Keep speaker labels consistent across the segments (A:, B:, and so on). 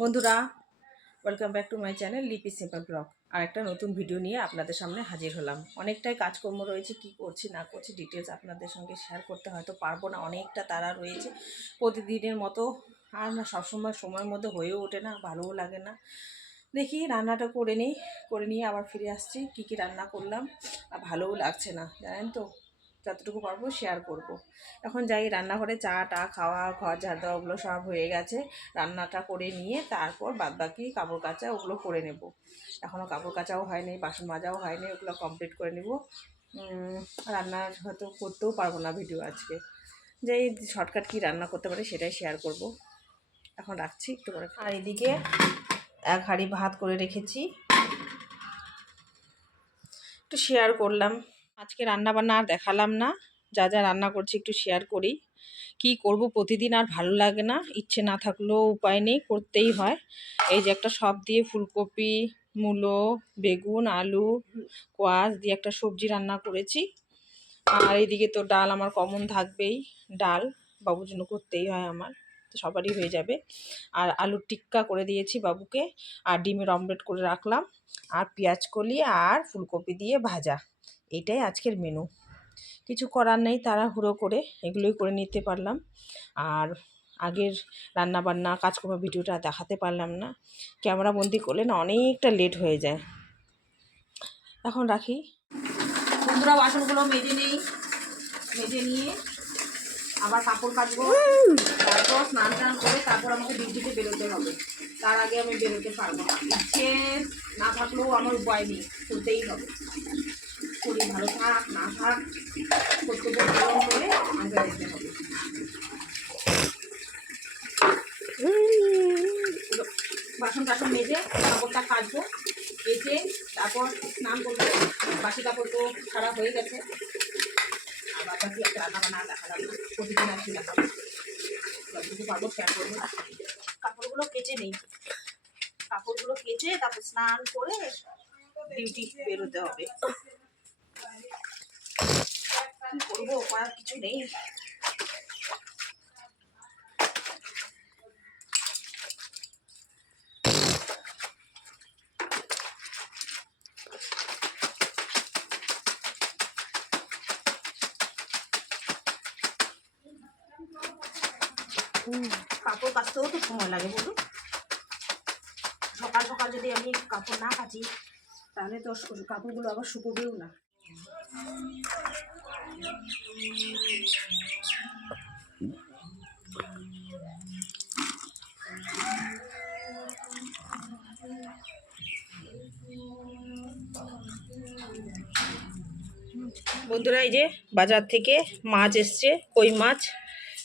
A: বন্ধুরা welcome back to my channel Lipi simple blog আর একটা নতুন ভিডিও নিয়ে আপনাদের সামনে হাজির হলাম। অনেকটাই কাজকর্ম রয়েছে, কি করছি, না করছি ডিটেলস আপনাদের সঙ্গে শেয়ার করতে হয়তো পারব না, অনেকটা তারা রয়েছে। প্রতিদিনের মতো আর না, সবসময় সময়ের মধ্যে হয়েও ওঠে না, ভালোও লাগে না। দেখি রান্নাটা করে নিই, করে নিয়ে আবার ফিরে আসছি, কী কী রান্না করলাম, আর ভালোও লাগছে না, জানেন তো। যতটুকু পারব শেয়ার করব। এখন যাই রান্নাঘরে চা টা খাওয়া ঘর ঝাড় দেওয়া ওগুলো সব হয়ে গেছে। রান্নাটা করে নিয়ে তারপর বাদবাকি কাপড় কাচা ওগুলো করে নেব। এখনও কাপড় কাচাও হয়নি বাসন মাজাও হয়নি ওগুলো কমপ্লিট করে নেব। উম, রান্নার হয়তো করতেও পারব না ভিডিও আজকে। যে শর্টকাট কী রান্না করতে পারি সেটাই শেয়ার করব। এখন রাখছি একটু পরে আর এদিকে এক হাঁড়ি ভাত করে রেখেছি। একটু শেয়ার করলাম। আজকে রান্না বান্না আর দেখালাম না। যা যা রান্না করছি একটু শেয়ার করি। কি করব প্রতিদিন আর ভালো লাগে না। ইচ্ছে না থাকলেও উপায় নেই, করতেই হয়। এই যে একটা সব দিয়ে ফুলকপি, মূলো, বেগুন, আলু, কোয়াশ দিয়ে একটা সবজি রান্না করেছি। আর এইদিকে তো ডাল আমার কমন থাকবেই। ডাল বাবুর জন্য করতেই হয় আমার। তো সবারই হয়ে যাবে। আর আলুর টিক্কা করে দিয়েছি বাবুকে। আর ডিমের অমলেট করে রাখলাম। আর পেঁয়াজ কলি আর ফুলকপি দিয়ে ভাজা। এটাই আজকের মেনু কিছু করার নেই, তাড়াহুড়ো করে এগুলোই করে নিতে পারলাম। আর আগের রান্না বান্না কাজকর্ম ভিডিওটা দেখাতে পারলাম না। ক্যামেরা বন্দি করলে না অনেকটা লেট হয়ে যায়। এখন রাখি। বন্ধুরা, বাসনগুলো মেজে নেই। মেজে নিয়ে আবার কাপড় কাচবো। তারপর স্নান টান করে তারপর আমাকে ডিউটিতে বেরোতে হবে। তার আগে আমি বেরোতে পারব না। ইচ্ছে না থাকলেও আমার উপায় নেই করতেই হবে। শরীর ভালো থাক, না থাক, কর্তব্য পালন করে আমাকে যেতে হবে। বাসন টাসন মেজে কাপড়টা কাচবো কেচে তারপর স্নান করব। বাসি কাপড় তো খারাপ হয়ে গেছে। আবার বাকি একটা রান্না বান্না দেখালাম প্রতিদিন আর কি দেখাবো। যতটুকু পারব শেয়ার করব। কাপড়গুলো কেচে নেই। কাপড়গুলো কেচে তারপর স্নান করে ডিউটি বেরোতে হবে। কি করব, করার কিছু নেই। কাপড় কাচতেও তো সময় লাগে, বলুন। সকাল সকাল যদি আমি কাপড় না কাচি, তাহলে তো কাপড়গুলো আবার শুকোবেও না। বন্ধুরা, এই যে বাজার থেকে মাছ এসছে, কই মাছ?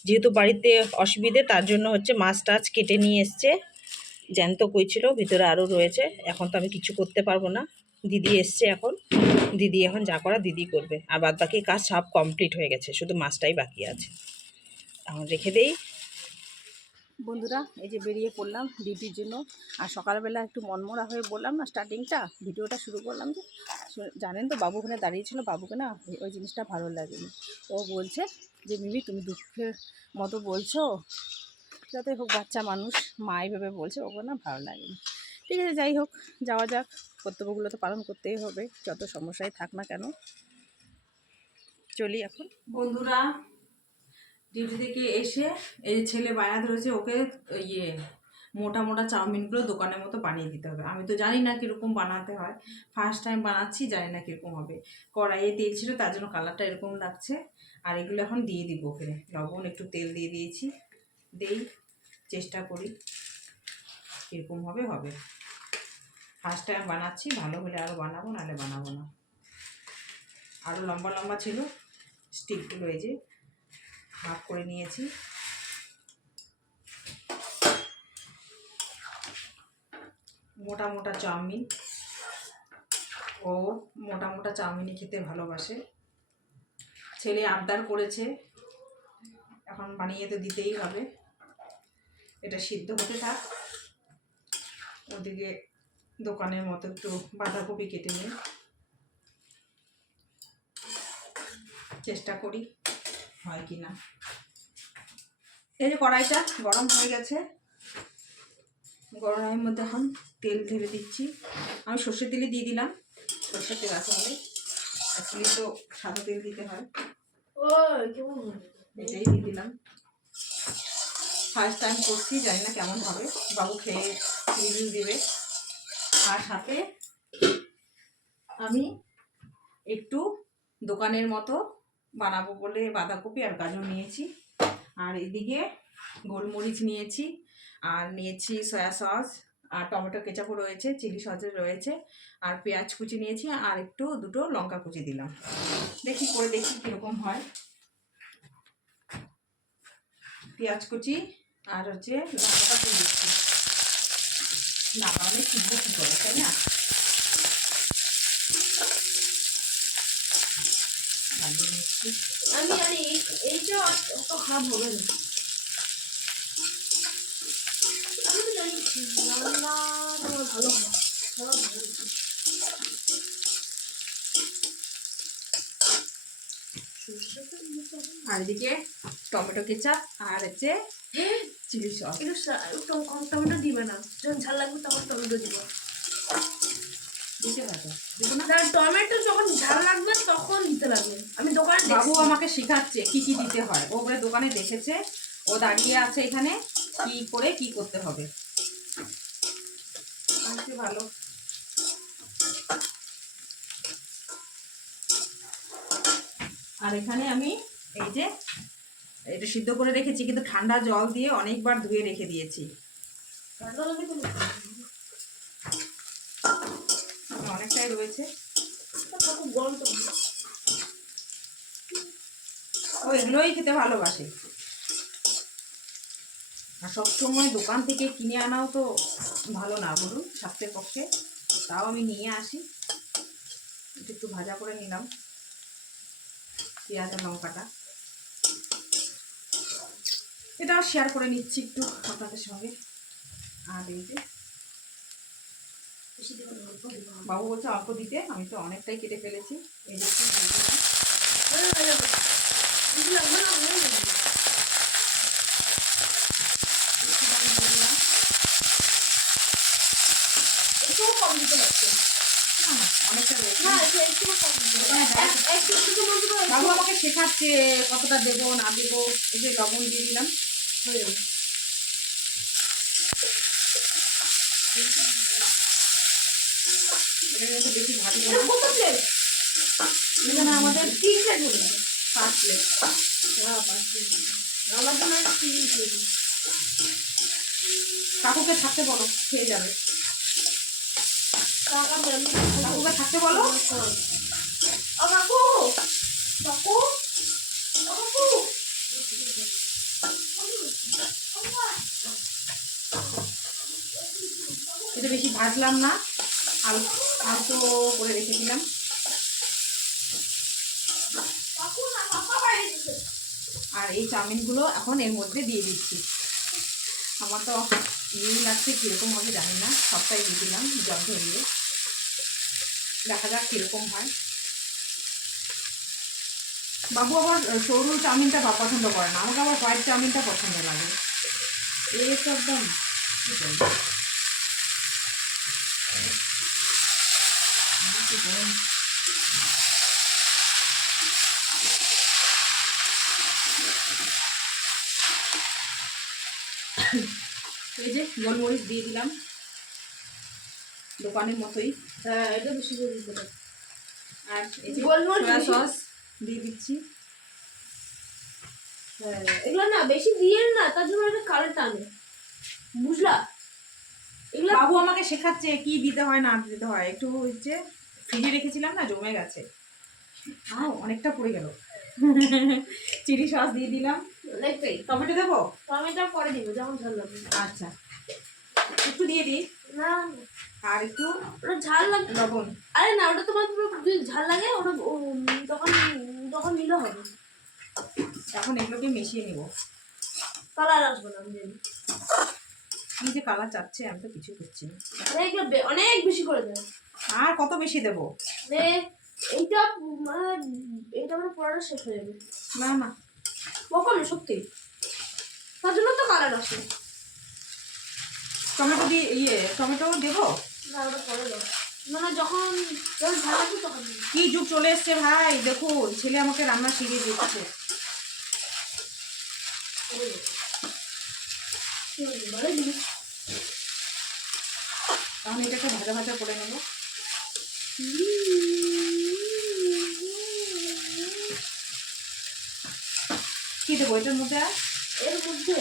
A: যেহেতু বাড়িতে অসুবিধে, তার জন্য হচ্ছে মাছ টাছ কেটে নিয়ে এসছে। জ্যান্ত কই ছিল, ভিতরে আরও রয়েছে। এখন তো আমি কিছু করতে পারব না। দিদি এসছে এখন। দিদি, এখন যা করা দিদি করবে। আর বাদ বাকি কাজ সব কমপ্লিট হয়ে গেছে, শুধু মাছটাই বাকি আছে। এখন রেখে দেই। বন্ধুরা, এই যে বেরিয়ে পড়লাম ডিউটির জন্য। আর সকালবেলা একটু মনমরা হয়ে বললাম না স্টার্টিংটা ভিডিওটা শুরু করলাম যে জানেন তো, বাবু ওখানে দাঁড়িয়েছিল, বাবুকে না ওই- জিনিসটা ভালো লাগেনি। ও বলছে যে, মিমি, তুমি দুঃখের মতো বলছো? যাতে হোক, বাচ্চা মানুষ মা এইভাবে বলছে, ওকে না ভালো লাগেনি। ঠিক আছে, যাই হোক, যাওয়া যাক। কর্তব্যগুলো তো পালন করতেই হবে, যত সমস্যায় থাক না কেন। চলি এখন। বন্ধুরা, ডিউটি থেকে এসে এই যে ছেলে বায়না ধরেছে, ওকে ইয়ে মোটা মোটা চাউমিনগুলো দোকানের মতো বানিয়ে দিতে হবে। আমি তো জানি না কীরকম বানাতে হয়। ফার্স্ট টাইম বানাচ্ছি, জানি না কীরকম হবে। কড়াইয়ে তেল ছিল, তার জন্য কালারটা এরকম লাগছে। আর এগুলো এখন দিয়ে দিব ওকে। লবণ, একটু তেল দিয়ে দিয়েছি। দেই, চেষ্টা করি। কীরকম হবে হবে। ফার্স্ট টাইম বানাচ্ছি, ভালো হলে আরও বানাবো, নাহলে বানাবো না। আরও লম্বা লম্বা ছিল, স্টিকগুলো এই যে হাফ করে নিয়েছি। মোটা মোটা চাউমিন। ও মোটা মোটা চাউমিনই খেতে ভালোবাসে। ছেলে আবদার করেছে, এখন বানিয়ে তো দিতেই হবে। এটা সিদ্ধ হতে থাক। ওদিকে দোকানের মতো একটু বাঁধাকপি কেটে নিই। চেষ্টা করি হয় কি না। এই যে কড়াইটা গরম হয়ে গেছে। গরমের মধ্যে এখন তেল ঢেলে দিচ্ছি। আমি সর্ষের তেলে দিয়ে দিলাম। সর্ষের তেল আছে বলে। অ্যাকচুয়ালি তো সাদা তেল দিতে হয়।
B: কেমন
A: এটাই দিয়ে দিলাম। ফার্স্ট টাইম করছি জানি না কেমন হবে। বাবু খেয়ে রিভিউ দেবে। আর সাথে আমি একটু দোকানের মতো বানাবো বলে বাঁধাকপি আর গাজর নিয়েছি। আর এদিকে গোলমরিচ নিয়েছি, আর নিয়েছি সয়া সস, আর টমেটো কেচাপও রয়েছে, চিলি সসও রয়েছে, আর পেঁয়াজ কুচি নিয়েছি, আর একটু দুটো লঙ্কা কুচি দিলাম। দেখি করে দেখি কীরকম হয়। পেঁয়াজ কুচি আর হচ্ছে দিচ্ছি না শিখব কী করে তাই না?
B: আমি অত খারাপ হবে না।
A: আর এদিকে টমেটো কেচাপ, আর হচ্ছে চিলি সস
B: একটু কম টমেটো দিবে না। যখন ঝাল লাগবে তখন টমেটো দিব।
A: দিতে না?
B: টমেটো যখন ঝাল লাগবে তখন দিতে লাগবে। আমি দোকানে
A: বাবু আমাকে শেখাচ্ছে কি কি দিতে হয়। ও বলে দোকানে দেখেছে। ও দাঁড়িয়ে আছে এখানে কি করে কি করতে হবে। ভালো। আর এখানে আমি এই যে এটা সিদ্ধ করে রেখেছি কিন্তু ঠান্ডা জল দিয়ে অনেকবার ধুয়ে রেখে দিয়েছি। অনেকটাই রয়েছে। ও এগুলোই খেতে ভালোবাসে। আর সবসময় দোকান থেকে কিনে আনাও তো ভালো না বলুন স্বাস্থ্যের পক্ষে। তাও আমি নিয়ে আসি। একটু ভাজা করে নিলাম। পেঁয়াজ লঙ্কাটা। এটাও শেয়ার করে নিচ্ছি একটু আপনাদের সঙ্গে। আর এই যে। বাবু বলছে অল্প দিতে আমি তো অনেকটাই কেটে ফেলেছি। এই বাবু আমাকে শেখাচ্ছে কতটা দেবো না দেবো। এই যে লবণ দিয়ে দিলাম।
B: হয়ে যাবে।
A: বেশি
B: plate?
A: এখানে আমাদের
B: তিন plate হয়ে যাবে।
A: পাঁচ প্লেট
B: পাঁচ plate। আমার জন্য তিন plate।
A: কাকুকে থাকতে বলো, খেয়ে যাবে কাকুকে থাকতে বলো
B: ও কাকু! কাকু! ও কাকু!
A: এটা বেশি ভাজলাম না। আলু, আলতো করে রেখে দিলাম। আর এই চাউমিনগুলো এখন এর মধ্যে দিয়ে দিচ্ছি। আমার তো ইয়ে লাগছে, কীরকম হবে জানি না। সবটাই দিয়ে দিলাম, জল ধরিয়ে। দেখা যাক কীরকম হয়। বাবু আবার সরু চাউমিনটা বা পছন্দ করে না। আমাকে আবার হোয়াইট চাউমিনটা পছন্দ লাগে। এই একদম কি বলব? আমার কি গরম। এই যে গোলমরিচ দিয়ে দিলাম। দোকানের মতোই।
B: এটা বেশি।
A: আর এই যে
B: গোলমরিচ
A: সস দিয়ে দিচ্ছি।
B: হ্যাঁ, এগুলো না বেশি দিয়ে না তার জন্য একটা কালার টানে বুঝলা? এগুলো
A: বাবু আমাকে শেখাচ্ছে কি দিতে হয় না দিতে হয়। একটু হচ্ছে ফ্রিজে রেখেছিলাম না জমে গেছে। আও অনেকটা পড়ে গেল। চিলি সস দিয়ে দিলাম। টমেটো দেবো?
B: টমেটো পরে দিব যখন ঝাল লাগবে
A: আচ্ছা। একটু দিয়ে দিই?
B: না
A: আর একটু?
B: ওটা ঝাল লাগবে
A: লবণ।
B: আরে না ওটা তোমার পুরো যদি ঝাল লাগে ওটা ও- তখন তখন নিলে হবে।
A: এখন এগুলোকে মিশিয়ে নিব।
B: কালার আসবে না আমি
A: কি যে কালার চাচ্ছে আমি তো কিছু করছি না।
B: এগুলো অনেক বেশি করে দেয়
A: আর কত বেশি দেবো?
B: এইটা মানে এইটা মানে পুরোটা শেষ হয়ে যাবে।
A: না না।
B: কখন সত্যি। তার জন্য তো কালার আসে।
A: টমেটো দিয়ে ইয়ে টমেটো দেবো?
B: না ওটা পরে দাও না না যখন যখন আসবে তখন
A: কি যুগ চলে এসছে ভাই? দেখুন ছেলে আমাকে রান্না শিখিয়ে দিচ্ছে
B: ভালো
A: তাহলে এটাকে ভাজা ভাজা করে নেব কি দেবো এটার মধ্যে আর?
B: এর মধ্যে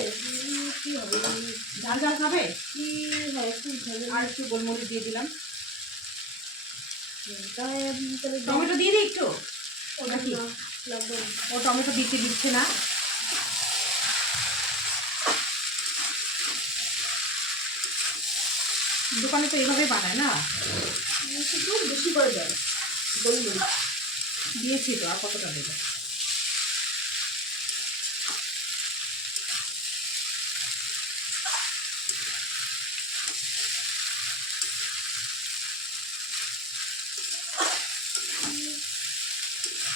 B: কি হবে?
A: ঝাল ঝাল খাবে?
B: কি হয় একটু
A: আর একটু গোলমরিচ দিয়ে দিলাম। টমেটো দিয়ে দিই একটু?
B: ওটা
A: নাকি? ও টমেটো দিতে দিচ্ছে না? দোকানে তো এইভাবে বানায় না?
B: একটু বেশি করে দেয় বলব
A: দিয়েছি তো আর কতটা দেবো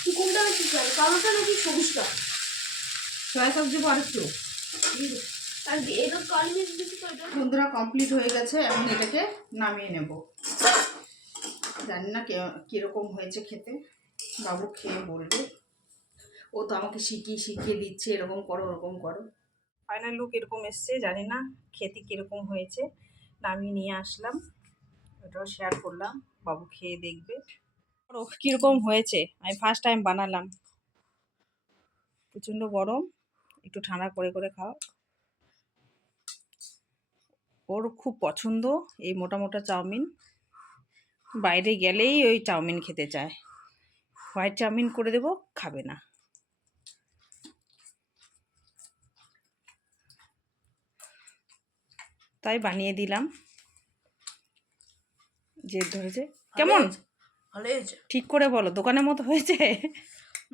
B: তুই কোনটা বেশি চাই কালোটা নাকি সবুজটা?
A: সয়া সস দেবো আর একটু বন্ধুরা কমপ্লিট হয়ে গেছে এখন এটাকে নামিয়ে নেব। জানি না কে- কীরকম হয়েছে খেতে। বাবু খেয়ে বলবে। ও তো আমাকে শিখিয়ে শিখিয়ে দিচ্ছে এরকম করো ওরকম করো। ফাইনাল লুক এরকম এসছে জানি না খেতে কীরকম হয়েছে। নামিয়ে নিয়ে আসলাম। এটাও শেয়ার করলাম। বাবু খেয়ে দেখবে। ও কীরকম হয়েছে? আমি ফার্স্ট টাইম বানালাম। প্রচণ্ড গরম একটু ঠান্ডা করে করে খাও। ওর খুব পছন্দ এই মোটা মোটা চাউমিন। বাইরে গেলেই ওই চাউমিন খেতে চায়। হোয়াইট চাউমিন করে দেবো খাবে না। তাই বানিয়ে দিলাম। জেদ ধরেছে। কেমন? ঠিক করে বলো দোকানের মতো হয়েছে?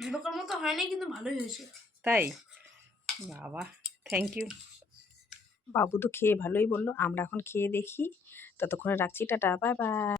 B: দোকান মতো হয়নি কিন্তু ভালোই হয়েছে।
A: তাই? বাবা থ্যাংক ইউ বাবু তো খেয়ে ভালোই বলল। আমরা এখন খেয়ে দেখি। ততক্ষণে রাখছি টাটা বাই বাই